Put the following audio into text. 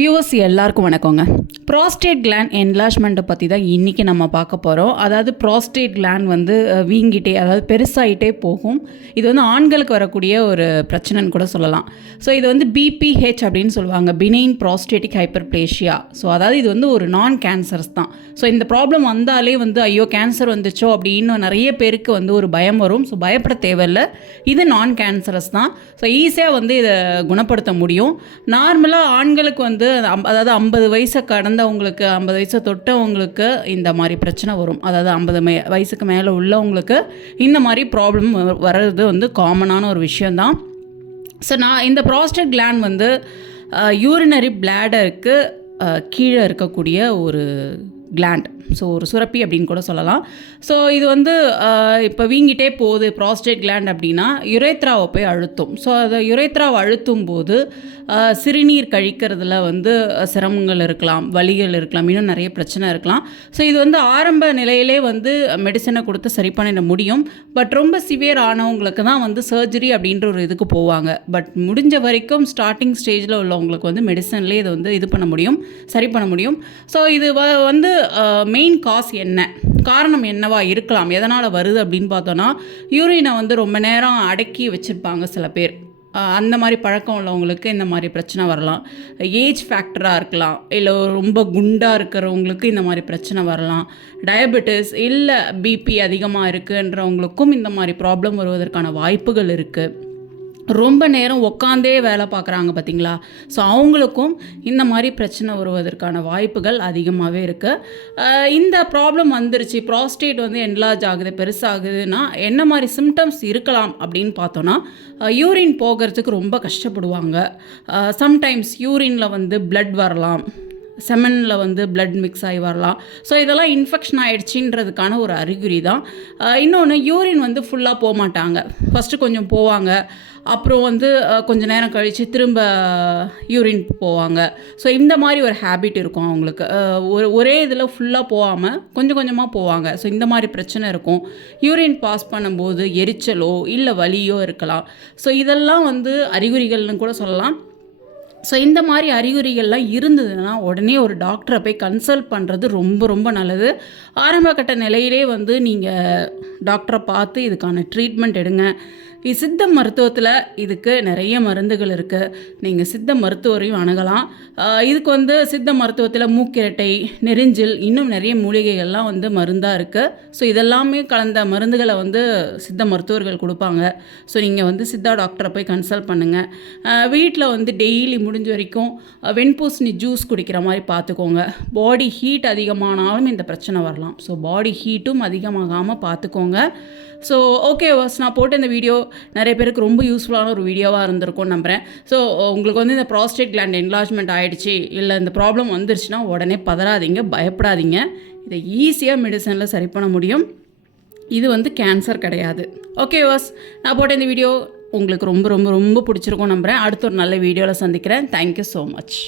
Viewers எல்லாருக்கும் வணக்கங்க. Prostate gland என்லாஜ்மெண்ட்டை பற்றி தான் இன்றைக்கி நம்ம பார்க்க போகிறோம் அதாவது ப்ராஸ்டேட் கிளாண்ட் வந்து வீங்கிட்டே அதாவது பெருசாகிட்டே போகும். இது வந்து ஆண்களுக்கு வரக்கூடிய ஒரு பிரச்சனைன்னு கூட சொல்லலாம். ஸோ இது வந்து பிபிஹெச் அப்படின்னு சொல்லுவாங்க. பினைன் ப்ராஸ்டேட்டிக் ஹைப்பர்பிளேஷியா ஸோ அதாவது இது வந்து ஒரு நான் கேன்சர்ஸ் தான். ஸோ இந்த ப்ராப்ளம் வந்தாலே வந்து ஐயோ கேன்சர் வந்துச்சோ அப்படின்னு நிறைய பேருக்கு வந்து ஒரு பயம் வரும். ஸோ பயப்பட தேவையில்ல. இது நான் கேன்சரஸ் தான் ஸோ ஈஸியாக வந்து இதை குணப்படுத்த முடியும். நார்மலாக ஆண்களுக்கு வந்து அம்- அதாவது ஐம்பது வயசை கடந்தவங்களுக்கு ஐம்பது வயசை தொட்டவங்களுக்கு இந்த மாதிரி பிரச்சனை வரும். அதாவது ஐம்பது மே வயசுக்கு மேலே உள்ளவங்களுக்கு இந்த மாதிரி ப்ராப்ளம் வர்றது வந்து காமனான ஒரு விஷயந்தான் ஸோ நான் இந்த ப்ராஸ்டேட் கிளாண்ட் வந்து யூரினரி பிளாடருக்கு கீழே இருக்கக்கூடிய ஒரு கிளாண்ட் ஸோ ஒரு சுரப்பி அப்படின்னு கூட சொல்லலாம். ஸோ இது வந்து இப்போ வீங்கிட்டே போகுது ப்ராஸ்டேட் கிளாண்ட் அப்படின்னா யுரேத்ராவை போய் அழுத்தும். ஸோ அதை யுரேத்ராவை அழுத்தும் போது சிறுநீர் கழிக்கிறதுல வந்து சிரமங்கள் இருக்கலாம் வலிகள் இருக்கலாம் இன்னும் நிறைய பிரச்சனை இருக்கலாம். ஸோ இது வந்து ஆரம்ப நிலையிலே வந்து மெடிசனை கொடுத்து சரி பண்ணிட முடியும். பட் ரொம்ப சிவியர் ஆனவங்களுக்கு தான் வந்து சர்ஜரி அப்படின்ற ஒரு இதுக்கு போவாங்க. பட் முடிஞ்ச வரைக்கும் ஸ்டார்டிங் ஸ்டேஜில் உள்ளவங்களுக்கு வந்து மெடிசன்லேயே இதை வந்து இது பண்ண முடியும் சரி பண்ண முடியும். ஸோ இது வ வந்து மெயின் காஸ் என்ன? காரணம் என்னவா இருக்கலாம்? எதனால் வருது அப்படின்னு பார்த்தோன்னா யூரினை வந்து ரொம்ப நேரம் அடக்கி வச்சுருப்பாங்க சில பேர். அந்த மாதிரி பழக்கம் உள்ளவங்களுக்கு இந்த மாதிரி பிரச்சனை வரலாம். ஏஜ் ஃபேக்டராக இருக்கலாம். இல்லை ரொம்ப குண்டாக இருக்கிறவங்களுக்கு இந்த மாதிரி பிரச்சனை வரலாம். டயபெட்டிஸ் இல்லை பிபி அதிகமாக இருக்குன்றவங்களுக்கும் இந்த மாதிரி ப்ராப்ளம் வருவதற்கான வாய்ப்புகள் இருக்குது ரொம்ப நேரம் உக்காந்தே வேலை பார்க்குறாங்க பார்த்தீங்களா? ஸோ அவங்களுக்கும் இந்த மாதிரி பிரச்சனை வருவதற்கான வாய்ப்புகள் அதிகமாகவே இருக்குது இந்த ப்ராப்ளம் வந்துருச்சு. ப்ராஸ்டேட் வந்து என்லார்ஜ் ஆகுது பெருசாகுதுன்னா என்ன மாதிரி சிம்டம்ஸ் இருக்கலாம் அப்படின்னு பார்த்தோன்னா யூரின் போகிறதுக்கு ரொம்ப கஷ்டப்படுவாங்க. சம்டைம்ஸ் யூரினில் வந்து பிளட் வரலாம். செமனில் வந்து பிளட் மிக்ஸ் ஆகி வரலாம். ஸோ இதெல்லாம் இன்ஃபெக்ஷன் ஆகிடுச்சின்றதுக்கான ஒரு அறிகுறி தான் இன்னொன்று யூரின் வந்து ஃபுல்லாக போக மாட்டாங்க ஃபஸ்ட்டு கொஞ்சம் போவாங்க. அப்புறம் வந்து கொஞ்சம் நேரம் கழித்து திரும்ப யூரின் போவாங்க. ஸோ இந்த மாதிரி ஒரு ஹேபிட் இருக்கும் அவங்களுக்கு. ஒரு ஒரே இதில் ஃபுல்லாக போகாமல் கொஞ்சம் கொஞ்சமாக போவாங்க. ஸோ இந்த மாதிரி பிரச்சனை இருக்கும். யூரின் பாஸ் பண்ணும்போது எரிச்சலோ இல்லை வலியோ இருக்கலாம். ஸோ இதெல்லாம் வந்து அறிகுறிகள்னு கூட சொல்லலாம். ஸோ இந்த மாதிரி அறிகுறிகள்லாம் இருந்ததுன்னா உடனே ஒரு டாக்டரை போய் கன்சல்ட் பண்ணுறது ரொம்ப ரொம்ப நல்லது. ஆரம்ப கட்ட நிலையிலே வந்து நீங்கள் டாக்டரை பார்த்து இதுக்கான ட்ரீட்மெண்ட் எடுங்க. இ- சித்த மருத்துவத்தில் இதுக்கு நிறைய மருந்துகள் இருக்குது நீங்கள் சித்த மருத்துவரையும் அணுகலாம். இதுக்கு வந்து சித்த மருத்துவத்தில் மூக்கிரட்டை நெரிஞ்சில் இன்னும் நிறைய மூலிகைகள்லாம் வந்து மருந்தாக இருக்குது ஸோ இதெல்லாமே கலந்த மருந்துகளை வந்து சித்த மருத்துவர்கள் கொடுப்பாங்க. ஸோ நீங்கள் வந்து சித்தா டாக்டரை போய் கன்சல்ட் பண்ணுங்கள் வீட்டில் வந்து டெய்லி முடிஞ்ச வரைக்கும் வெண்பூசணி ஜூஸ் குடிக்கிற மாதிரி பார்த்துக்கோங்க. பாடி ஹீட் அதிகமானாலும் இந்த பிரச்சனை வரலாம். ஸோ பாடி ஹீட்டும் அதிகமாகாமல் பார்த்துக்கோங்க. ஸோ ஓகே வாஸ் நான் போட்ட இந்த வீடியோ நிறைய பேருக்கு ரொம்ப யூஸ்ஃபுல்லான ஒரு வீடியோவாக இருந்திருக்கும்னு நம்புகிறேன் ஸோ உங்களுக்கு வந்து இந்த ப்ராஸ்டேட் கிளாண்ட் என்லார்ஜ்மெண்ட் ஆகிடுச்சி இல்லை இந்த ப்ராப்ளம் வந்துருச்சுன்னா உடனே பதறாதீங்க பயப்படாதீங்க. இதை ஈஸியாக மெடிசனில் சரி பண்ண முடியும். இது வந்து கேன்சர் கிடையாது. ஓகே வாஸ் நான் போட்ட இந்த வீடியோ உங்களுக்கு ரொம்ப ரொம்ப ரொம்ப பிடிச்சிருக்கும் நம்புகிறேன் அடுத்த ஒரு நல்ல வீடியோவில் சந்திக்கிறேன். Thank you so much